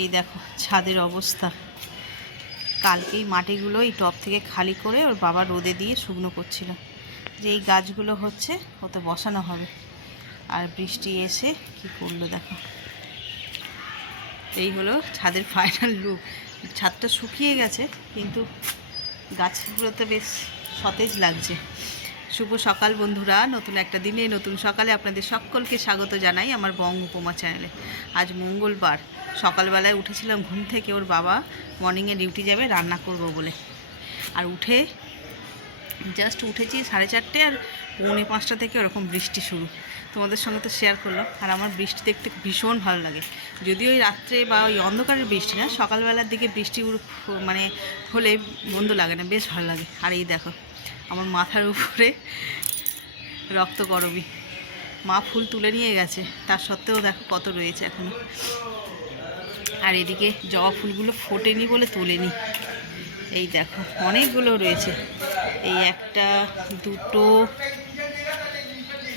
এই দেখো ছাদের অবস্থা। কালকেই মাটিগুলো এই টব থেকে খালি করে ওর বাবা রোদে দিয়ে শুকনো করছিল, যে এই গাছগুলো হচ্ছে ওতে বসানো হবে। আর বৃষ্টি এসে কি করলো দেখো। এই হলো ছাদের ফাইনাল লুক। ছাদটা শুকিয়ে গেছে কিন্তু গাছগুলোতে বেশ সতেজ লাগছে। শুভ সকাল বন্ধুরা, নতুন একটা দিনে নতুন সকালে আপনাদের সকলকে স্বাগত জানাই আমার বঙ্গ উপমা চ্যানেলে। আজ মঙ্গলবার, সকালবেলায় উঠেছিলাম ঘুম থেকে, ওর বাবা মর্নিংয়ে ডিউটি যাবে রান্না করব বলে। আর জাস্ট উঠেছি 4:30, আর 4:45 থেকে ওরকম বৃষ্টি শুরু। তোমাদের সঙ্গে তো শেয়ার করলাম। আর আমার বৃষ্টি দেখতে ভীষণ ভালো লাগে, যদিও ওই রাত্রে বা ওই অন্ধকারের বৃষ্টি না, সকালবেলার দিকে বৃষ্টি মানে হলে মন্দ লাগে না, বেশ ভালো লাগে। আর এই দেখো আমার মাথার উপরে রক্তকরবী, মা ফুল তুলে নিয়ে গেছে, তার সত্ত্বেও দেখো কত রয়েছে এখনো। আর এদিকে জবা ফুলগুলো ফোটেনি বলে তোলেনি, এই দেখো অনেকগুলো রয়েছে। এই একটা, দুটো,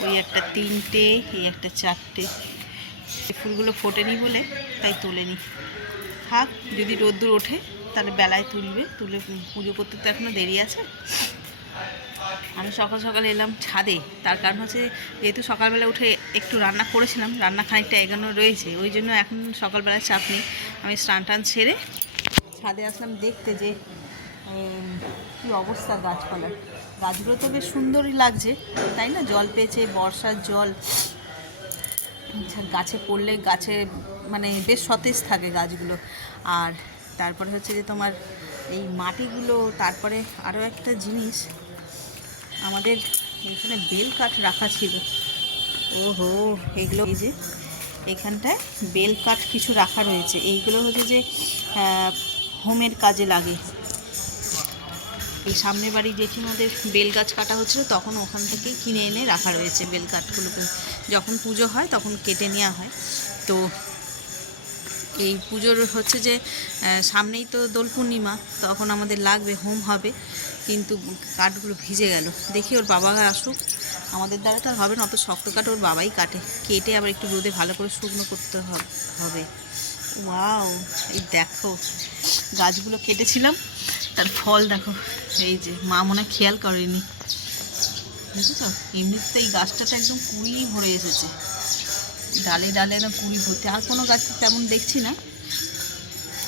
ওই একটা, তিনটে, এই একটা, চারটে। এই ফুলগুলো ফোটেনি বলে তাই তোলেনি। থাক, যদি রোদ্দুর ওঠে তাহলে বেলায় তুলে পুজো করতে তো এখনও দেরি আছে। আমি সকাল সকাল এলাম ছাদে, তার কারণ হচ্ছে যেহেতু সকালবেলা উঠে একটু রান্না করেছিলাম, রান্না খানিকটা এগোনো রয়েছে, ওই জন্য এখন সকালবেলায় চাপ নেই। আমি স্নান টান সেরে ছাদে আসলাম দেখতে যে কী অবস্থা গাছপালার। গাছগুলো তো বেশ সুন্দরই লাগছে, তাই না? জল পেয়েছে, বর্ষার জল গাছে পড়লে গাছে মানে বেশ সতেজ থাকে গাছগুলো। আর তারপরে হচ্ছে যে তোমার এই মাটিগুলো, তারপরে আরও একটা জিনিস, আমাদের এখানে বেল কাঠ রাখা ছিল। ওহো, এগুলো এই যে এখানটায় বেল কাঠ কিছু রাখা রয়েছে, এইগুলো হচ্ছে যে হোমের কাজে লাগে। এই সামনের বাড়ি জেঠিমাদের বেল গাছ কাটা হচ্ছিলো, তখন ওখান থেকেই কিনে এনে রাখা রয়েছে বেল কাঠগুলোকে। যখন পুজো হয় তখন কেটে নেওয়া হয়। তো এই পুজোর হচ্ছে যে সামনেই তো দোল পূর্ণিমা, তখন আমাদের লাগবে, হোম হবে, কিন্তু কাঠগুলো ভিজে গেল। দেখি ওর বাবা আসুক, আমাদের দ্বারা তো হবে না, অত শক্ত কাঠ ওর বাবাই কাটে, কেটে আবার একটু রোদে ভালো করে শুকনো করতে হবে। ওয়াও, এই দেখো গাছগুলো কেটেছিলাম, তার ফল দেখো। এই যে মা মনে খেয়াল করেনি, বুঝেছ? এমনিতে এই গাছটাতে একদম কুড়ি ভরে এসেছে, ডালে ডালে না কুড়ি ভর্তি। আর কোনো গাছ তেমন দেখছি না,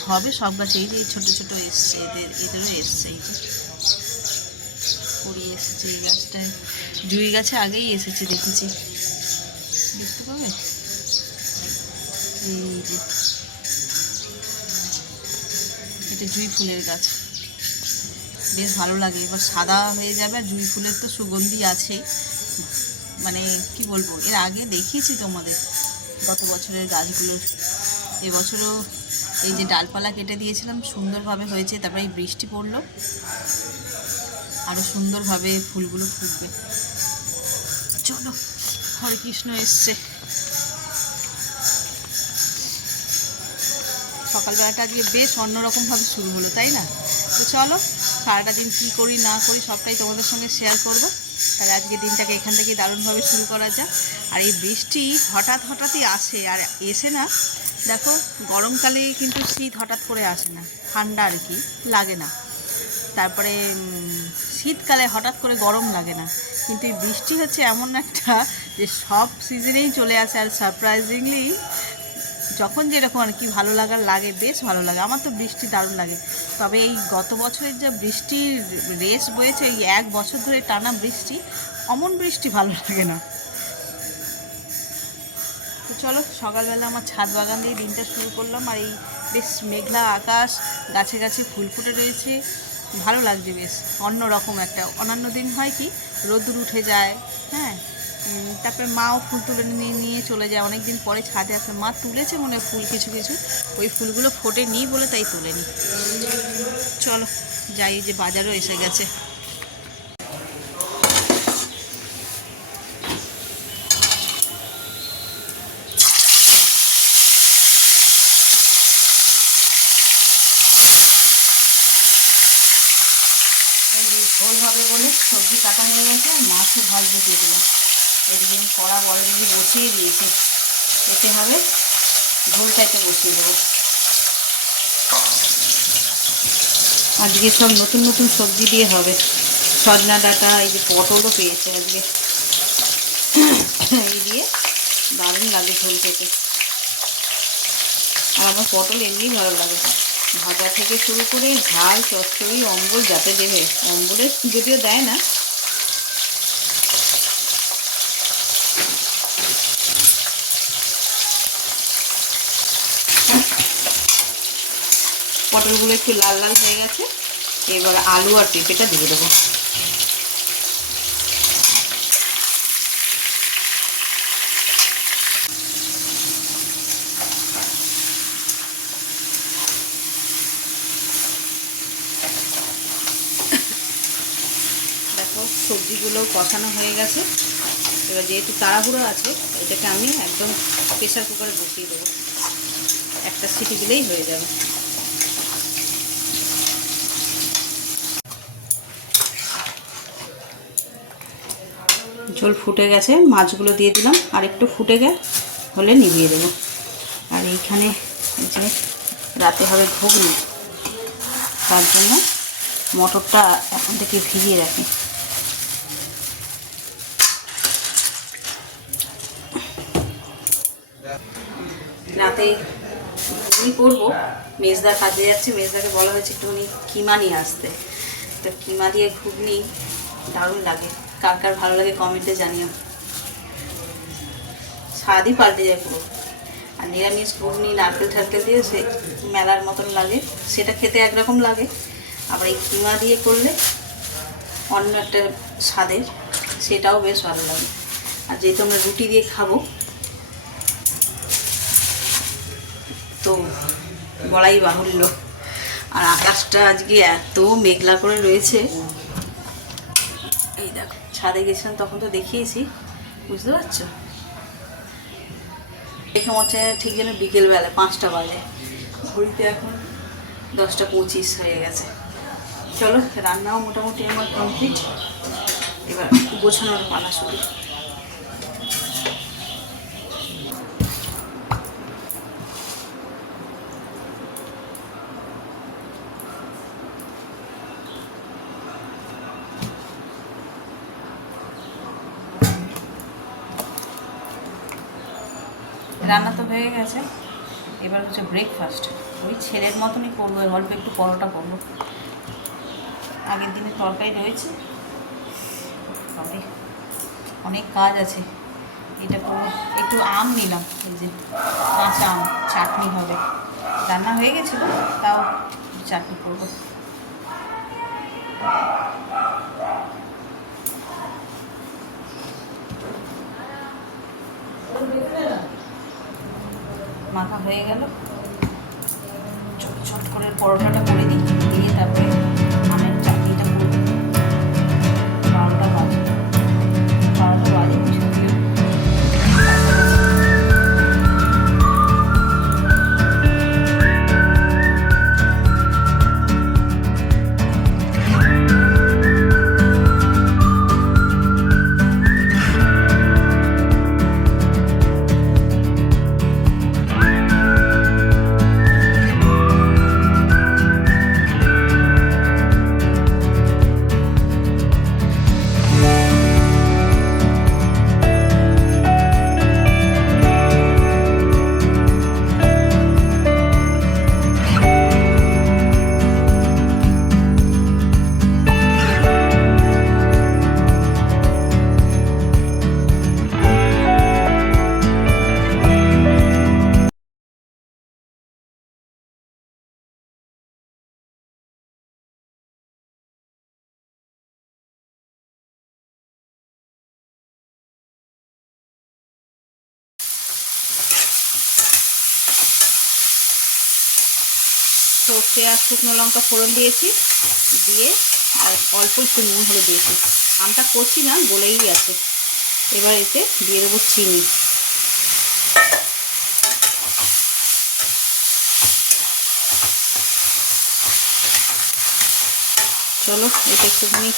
হবে সব গাছে। এই যে ছোটো ছোটো এসছে, এদেরও এসছে, এই যে কুড়ি এসেছে। এই গাছটায়, জুঁই গাছে আগেই এসেছে দেখেছি, দেখতে পাবে। এই যে এটা জুঁই ফুলের গাছ, বেশ ভালো লাগে। এবার সাদা হয়ে যাবে, আর জুঁই ফুলের তো সুগন্ধি আছেই। মানে কি বলবো, এর আগে দেখিয়েছি তোমাদের গত বছরের গাছগুলোর। এবছরও এই যে ডালপালা কেটে দিয়েছিলাম, সুন্দরভাবে হয়েছে। তারপরে এই বৃষ্টি পড়লো, আরও সুন্দরভাবে ফুলগুলো ফুটবে। চলো, হরে কৃষ্ণ এসছে। সকালবেলাটা আজকে বেশ অন্যরকমভাবে শুরু হলো, তাই না? তো চলো, সারাটা দিন কী করি না করি সবটাই তোমাদের সঙ্গে শেয়ার করব। তাহলে আজকে দিনটাকে এখান থেকে দারুণভাবে শুরু করা যাক। আর এই বৃষ্টি হঠাৎই আসে, আর এসে না দেখো, গরমকালে কিন্তু শীত হঠাৎ করে আসে না, ঠান্ডা আর কি লাগে না। তারপরে শীতকালে হঠাৎ করে গরম লাগে না, কিন্তু এই বৃষ্টি হচ্ছে এমন একটা যে সব সিজনেই চলে আসে। আর সারপ্রাইজিংলি যখন যেরকম আর কি ভালো লাগে, বেশ ভালো লাগে। আমার তো বৃষ্টি দারুণ লাগে। তবে এই গত বছরের যে বৃষ্টির রেস বয়েছে, এই 1 বছর ধরে টানা বৃষ্টি, অমন বৃষ্টি ভালো লাগে না। তো চলো, সকালবেলা আমার ছাদ বাগান দিয়ে দিনটা শুরু করলাম। আর এই বেশ মেঘলা আকাশ, গাছে গাছে ফুল ফুটে রয়েছে, ভালো লাগছে বেশ। অন্যরকম একটা, অন্যান্য দিন হয় কি রোদ্দুর উঠে যায়, হ্যাঁ, তারপরে মাও ফুল তুলে নিয়ে চলে যায়। অনেক দিন পরে ছাদে আসলে মা তুলেছে মনে ফুল কিছু কিছু, ওই ফুলগুলো ফোটেনি বলে তাই তুলেনি। চলো যাই, যে বাজারও এসে গেছে। ঝোল হবে বলে সবজি কাটা হয়ে গেছে, আর মাছও ভাজতে দিয়ে দিলাম। এদিকে কড়া অলরেডি বসিয়ে দিয়েছি, এতে হবে ঝোলটাইতে বসিয়ে দেবো। আজকে সব নতুন নতুন সবজি দিয়ে হবে। সজনা ডাঁটা, এই যে পটলও পেয়েছে আজকে, এই দিয়ে দারুণ লাগে ঝোল খেতে। আর আমার পটল এমনিই ভালো লাগে, ভাজা থেকে শুরু করে ঝাল, চচ্চড়ি, অম্বল যাতে দেবে। অম্বলে যদিও দেয় না। পটলগুলো একটু লাল লাল হয়ে গেছে, এবার আলু আর পেঁপেটা দিয়ে দেবো। দেখো সবজিগুলো কষানো হয়ে গেছে। এবার যেহেতু তাড়াহুড়ো আছে, এটাকে আমি একদম প্রেসার কুকারে বসিয়ে দেবো। একটা সিটি দিলেই হয়ে যাবে। ঝোল ফুটে গেছে, মাছগুলো দিয়ে দিলাম, আর একটু ফুটে হলে নিভিয়ে দেবো। আর এইখানে যে রাতে হবে ঘুগনি, তার জন্য মটরটা এখন থেকে ভিজিয়ে রাখি। রাতে ঘুগনি করবো, মেজদা কাজে যাচ্ছে, মেজদাকে বলা হয়েছে একটুখানি কিমা নিয়ে আসতে। তো কিমা দিয়ে ঘুগনি দারুণ লাগে। কার কার ভালো লাগে কমেন্টে জানিও। স্বাদই পাল্টে যায় পুরো। আর নিরামিষ ঘুগনি নারকেল ঠারকেল দিয়ে সে মেলার মতন লাগে, সেটা খেতে একরকম লাগে। আবার এই কিমা দিয়ে করলে অন্য একটা স্বাদের, সেটাও বেশ ভালো লাগে। আর যেহেতু আমরা রুটি দিয়ে খাবো, তো বলাই বাহুল্য। আর আকাশটা আজকে এত মেঘলা করে রয়েছে। এই দেখো, ছাদে গেছিলাম তখন তো দেখিয়েছি, বুঝতে পারছো? দেখে মনে হচ্ছে ঠিক যেন বিকেলবেলা 5টা বাজে, ঘড়িতে এখন 10টা 25 হয়ে গেছে। চলো, রান্নাও মোটামুটি আমার কমপ্লিট, এবার গোছানোর পালা শুরু। রান্না তো হয়ে গেছে, এবার হচ্ছে ব্রেকফাস্ট। ওই ছেলের মতনই করবো, অল্প একটু পরোটা করবো। আগের দিনে তরকারি রয়েছে, তবে অনেক কাজ আছে। এটা করবো, একটু আম নিলাম, এই যে কাঁচা আম, চাটনি হবে। রান্না হয়ে গেছিলো, তাও চাটনি করবো। মাখা হয়ে গেল, চট করে পরোটাটা করে দিই, দিয়ে তারপরে আমের চাটনিটা করব। 12টা বাজে, 12টা বাজে যদিও। সর্ষে আর শুকনো লঙ্কা ফোড়ন দিয়েছি, দিয়ে আর অল্প একটু নুন হলে দিয়েছি। আমটা করছি না, গলেই আছে। এবার এতে দিয়ে দেবো চিনি। চলো, এতে একটুখানি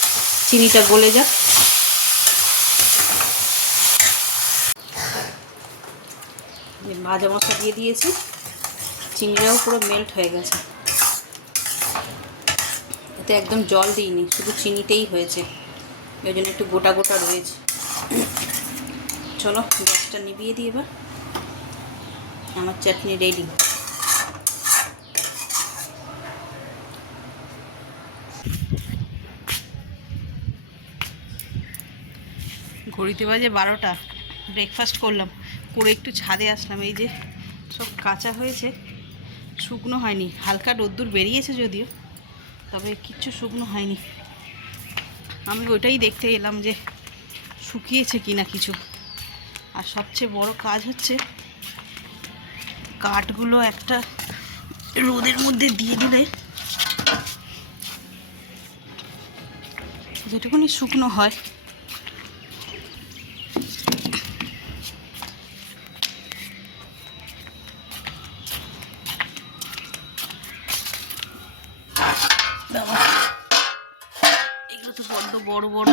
চিনিটা গলে যাক। ভাজা মশলা দিয়ে দিয়েছি, চিনিটাও পুরো মেল্ট হয়ে গেছে। এতে একদম জল দিইনি, শুধু চিনিতেই হয়েছে, ওই জন্য একটু গোটা গোটা রয়েছে। চলো গ্যাসটা নিভিয়ে দিই, এবার আমার চাটনি রেডি। ঘড়িতে বাজে 12টা। ব্রেকফাস্ট করলাম, করে একটু ছাদে আসলাম। এই যে সব কাঁচা হয়েছে, শুকনো হয়নি। হালকা রোদ্দুর বেরিয়েছে যদিও, তবে কিচ্ছু শুকনো হয়নি। আমি ওইটাই দেখতে এলাম যে শুকিয়েছে কিনা কিছু। আর সবচেয়ে বড় কাজ হচ্ছে কাঠগুলো একটা রোদের মধ্যে দিয়ে দিলে যেটুকুনি শুকনো হয়, এগুলো তো বড্ড বড় বড়।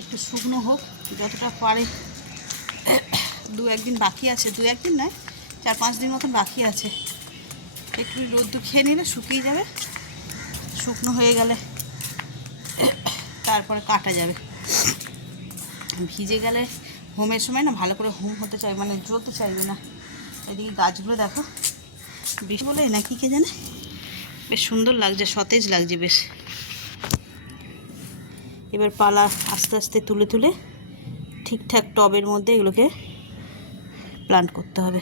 একটু শুকনো হোক যতটা পারে। 2-1 দিন বাকি আছে, 2-1 দিন নয়, 4-5 দিন মতন বাকি আছে। একটু রোদ্দুর খেয়ে নিলে শুকিয়ে যাবে, শুকনো হয়ে গেলে তারপরে কাটা যাবে। ভিজে গেলে হোমের সময় না ভালো করে হোম হতে চাইবে, মানে জ্বলতে চাইবে না। এদিকে গাছগুলো দেখো, বেশ বলে নাকি কে জানে, বেশ সুন্দর লাগছে, সতেজ লাগছে বেশ। এবার পালা আস্তে আস্তে তুলে তুলে ঠিকঠাক টবের মধ্যে এগুলোকে প্লান্ট করতে হবে।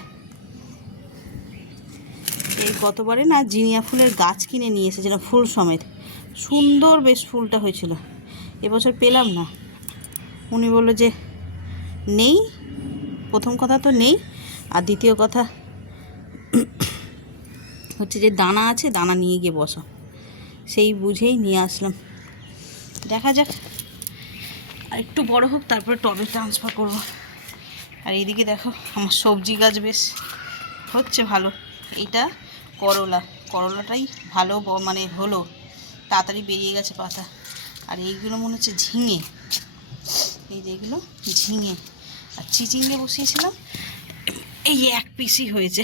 এই গতবারে না জিনিয়া ফুলের গাছ কিনে নিয়ে এসেছিলাম, ফুল সমেত, সুন্দর বেশ ফুলটা হয়েছিল। এবছর পেলাম না। উনি বললো যে নেই, প্রথম কথা তো নেই, আর দ্বিতীয় কথা হচ্ছে যে দানা আছে, দানা নিয়ে গিয়ে বসো। সেই বুঝেই নিয়ে আসলাম। দেখা যাক, আর একটু বড় হোক তারপরে টবে ট্রান্সফার করব। আর এইদিকে দেখো আমার সবজি গাছ বেশ হচ্ছে ভালো। এইটা করলাটাই ভালো, মানে হলো, তাড়াতাড়ি বেরিয়ে গেছে পাতা। আর এইগুলো মনে হচ্ছে ঝিঙে, এই যে এগুলো ঝিঙে। আর চিচিঙ্গে বসিয়েছিলাম, এই 1 পিসই হয়েছে।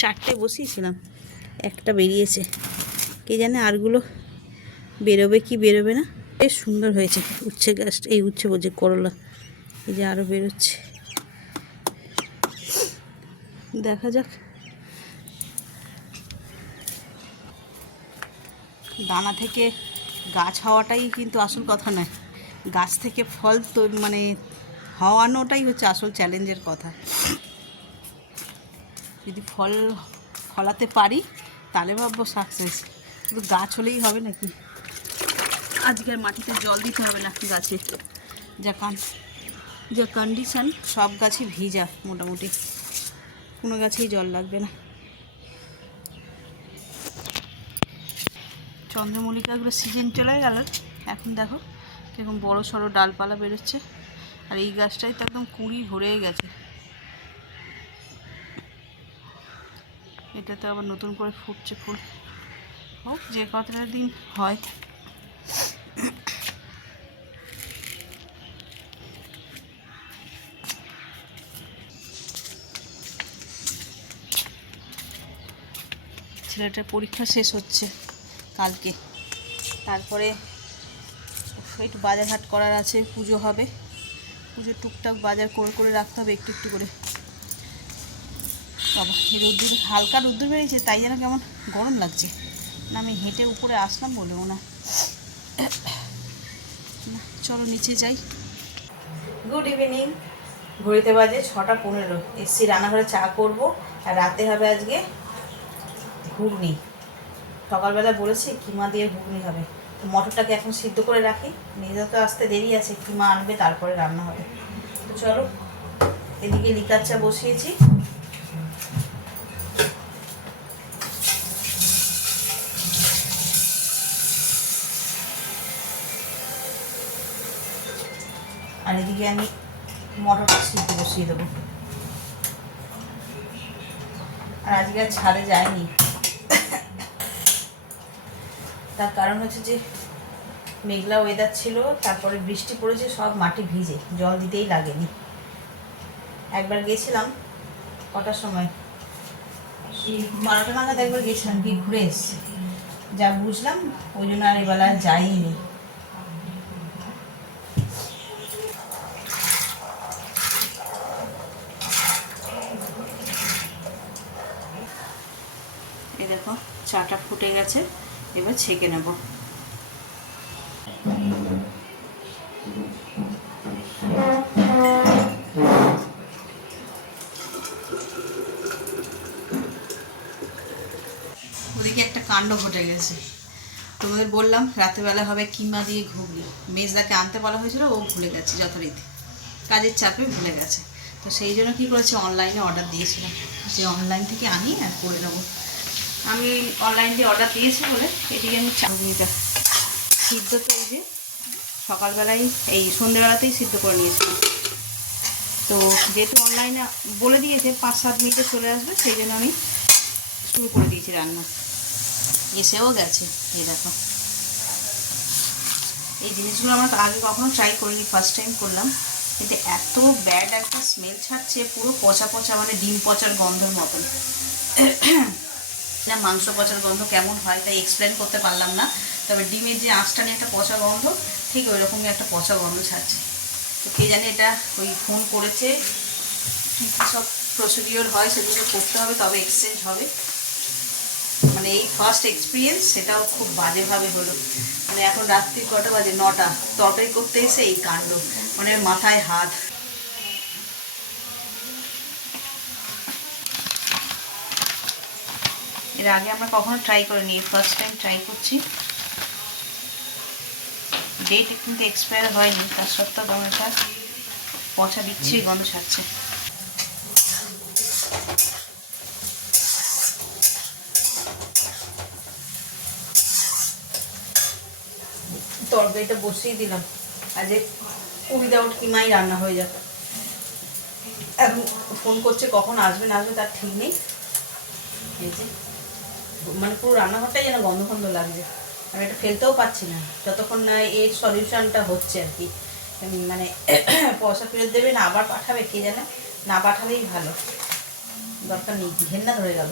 4টে বসিয়েছিলাম, একটা বেরিয়েছে, কে জানে আরগুলো বেরোবে কি বেরোবে না। বেশ সুন্দর হয়েছে উচ্ছে গাছটা, এই উচ্ছে বলছে করলা, এই যে আরও বেরোচ্ছে। দেখা যাক। দানা থেকে গাছ হওয়াটাই কিন্তু আসল কথা নয়, গাছ থেকে ফল তো মানে হওয়ানোটাই হচ্ছে আসল চ্যালেঞ্জের কথা। যদি ফলাতে পারি তাহলে ভাববো সাকসেস, কিন্তু গাছ হলেই হবে নাকি। আজকের মাটিতে জল দিতে হবে না গাছে, যা কন্ডিশন, সব গাছই ভিজা মোটামুটি, কোনো গাছেই জল লাগবে না। চন্দ্রমল্লিকাগুলো সিজন চলে গেল, এখন দেখো কিরকম বড় সড়ো ডালপালা বেরোচ্ছে। আর এই গাছটাই তো একদম কুঁড়ি ভরে গেছে, এটাতে আবার নতুন করে ফুটছে ফুল। হোক, যে কতটা দিন হয়। ছেলেটার পরীক্ষা শেষ হচ্ছে কালকে, তারপরে একটু বাজারহাট করার আছে, পুজো হবে, পুজোর টুকটাক বাজার করে রাখতে হবে একটু একটু করে। বাবা, এই রোদ্দুর, হালকা রোদ্দুর বেরিয়েছে, তাই যেন কেমন গরম লাগছে না। আমি হেঁটে উপরে আসলাম বলেও না। চলো নিচে যাই। Good evening. ঘড়িতে বাজে 6টা 15। এসছি রান্নাঘরে, চা করব, আর রাতে হবে আজকে ঘুগনি। সকালবেলা বলেছি কিমা দিয়ে ঘুগনি হবে, তো মটরটাকে এখন সিদ্ধ করে রাখি, নিজেকে আসতে দেরি আছে, কিমা আনবে তারপরে রান্না হবে। তো চলো, এদিকে লিকার চা বসিয়েছি। আর এদিকে আমি মটরটা সিদ্ধ বসিয়ে দেবো। আর আজকে আর ছাদে যায়নি, তার কারণ হচ্ছে যে মেঘলা ওয়েদার ছিল, তারপরে বৃষ্টি পড়েছে, সব মাটি ভিজে, জল দিতেই লাগেনি। একবার গেছিলাম কটার সময়, 12টা নাগাদ একবার গেছিলাম, গিয়ে ঘুরে এসেছি, যা বুঝলাম ওই জন্য আর এবেলা যাইনি। এই দেখো চাটা ফুটে গেছে, এবার ছেঁকে নেব। ওদিকে একটা কাণ্ড ঘটে গেছে, তোমাদের বললাম রাতেরবেলা হবে কিমা দিয়ে ঘুগনি, মেজদাকে আনতে বলা হয়েছিল, ও ভুলে গেছে, যথারীতি কাজের চাপে ভুলে গেছে। তো সেই জন্য কী করেছে, অনলাইনে অর্ডার দিয়েছিলাম যে অনলাইন থেকে আনি আর করে নেবো। আমি অনলাইন দিয়ে অর্ডার দিয়েছি বলে এদিকে আমি চাটনিটা সিদ্ধ তো এই যে সকালবেলায় এই সন্ধ্যেবেলাতেই সিদ্ধ করে নিয়েছিলাম। তো যেহেতু অনলাইনে বলে দিয়েছে 5-7 মিনিটে চলে আসবে, সেই জন্য আমি শুরু করে দিয়েছি রান্না। এসেও গেছে, এই দেখো। এই জিনিসগুলো আমরা আগে কখনো ট্রাই করিনি, ফার্স্ট টাইম করলাম, কিন্তু এত ব্যাড একটা স্মেল ছাড়ছে, পুরো পচা পচা, মানে ডিম পচার গন্ধের মতন। না মাংস পচার গন্ধ কেমন হয় তাই এক্সপ্লেন করতে পারলাম না, তবে ডিমের যে আঁচটা নিয়ে একটা পচা গন্ধ, ঠিক ওই রকমই একটা পচা গন্ধ ছাড়ছে। তো কে জানে এটা ওই ফোন করেছে, কী সব প্রসিডিওর হয় সেগুলো করতে হবে, তবে এক্সচেঞ্জ হবে। মানে এই ফার্স্ট এক্সপিরিয়েন্স, সেটাও খুব বাজেভাবে হলো। মানে এখন রাত্রি কটা বাজে, 9টা, তরকারি করতে এসে এই কাণ্ড, মানে মাথায় হাত। এর আগে আমরা কখনো ট্রাই করিনি, ফার্স্ট টাইম ট্রাই করছি। ডেট কিন্তু এক্সপায়ার হয়নি, তার সত্ত্বেও গন্ধটা পচা বিচ্ছিরি গন্ধ ছাড়ছে। তরকারিটা বসিয়ে দিলাম, আজ উইদাউট কিমাই রান্না হয়ে যাবে। এখন ফোন করছে, কখন আসবে না আসবে তার ঠিক নেই। এই যে মানে পুরো রান্নাঘরটাই যেন গন্ধ গন্ধ লাগছে, আমি এটা ফেলতেও পারছি না যতক্ষণ না এর সলিউশনটা হচ্ছে আর কি। মানে পয়সা ফেরত দেবে না আবার পাঠাবে, কে জানে, না পাঠালেই ভালো, দরকার নেই, ঘেন্না ধরে গেল।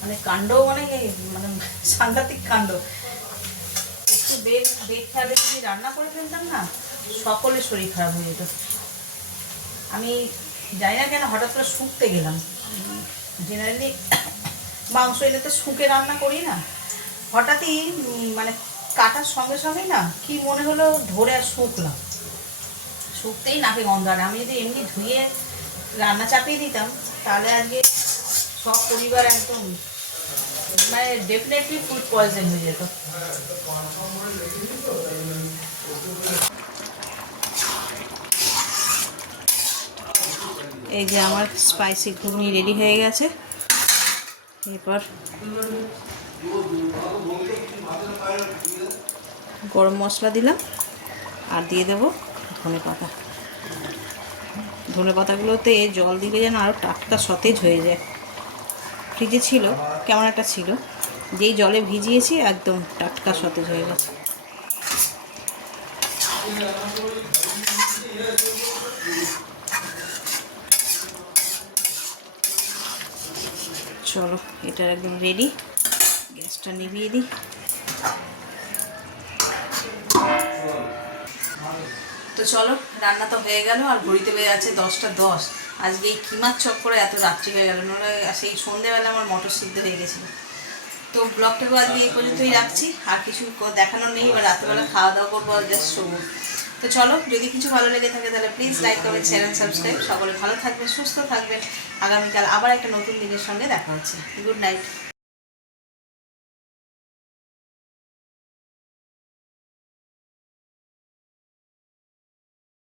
মানে কাণ্ড, মানে মানে সাংঘাতিক কাণ্ড। একটু বেড খাবে যদি রান্না করে ফেলতাম না, সকলের শরীর খারাপ হয়ে যেত। আমি জানি না কেন হঠাৎ করে শুকতে গেলাম, জেনারেলি মাংস এলে তো শুকে রান্না করি না, হঠাৎই মানে কাটার সঙ্গে সঙ্গে না কি মনে হলো ধরে আর শুকলাম, শুকতেই নাকে গন্ধ। আর আমি যদি এমনি ধুয়ে রান্না চাপিয়ে দিতাম তাহলে আজকে সব পরিবার একদম মানে ডেফিনেটলি ফুড পয়জন হয়ে যেত। এই যে আমার স্পাইসি ঘুগনি রেডি হয়ে গেছে। এরপর গরম মশলা দিলাম আর দিয়ে দেবো ধনে পাতা। ধনে পাতাগুলোতে জল দিলে যেন আরও টাটকা সতেজ হয়ে যায়। ফ্রিজে ছিল, কেমন একটা ছিল, যেই জলে ভিজিয়েছি একদম টাটকা সতেজ হয়ে গেছে। চলো এটা একদম রেডি, গ্যাসটা নিভিয়ে দিই। তো চলো রান্না তো হয়ে গেল, আর ঘড়িতে বেজে আছে 10টা 10। আজকে এই কিমার চক্করে এত রাত্রি হয়ে গেল, নাহলে সেই সন্ধ্যেবেলা আমার মটর সিদ্ধ হয়ে গেছিলো। তো ব্লগটাকেও আজকে এই পর্যন্তই রাখছি, আর কিছু দেখানোর নেই। এবার রাত্রেবেলা খাওয়া দাওয়া করবো আর জাস্ট শোবো। তো চলো, যদি কিছু ভালো লেগে থাকে তাহলে please like comment share and subscribe. সকলে ভালো থাকবেন, সুস্থ থাকবেন। আগামীকাল আবার একটা নতুন দিনের সঙ্গে দেখা হচ্ছে। Good night.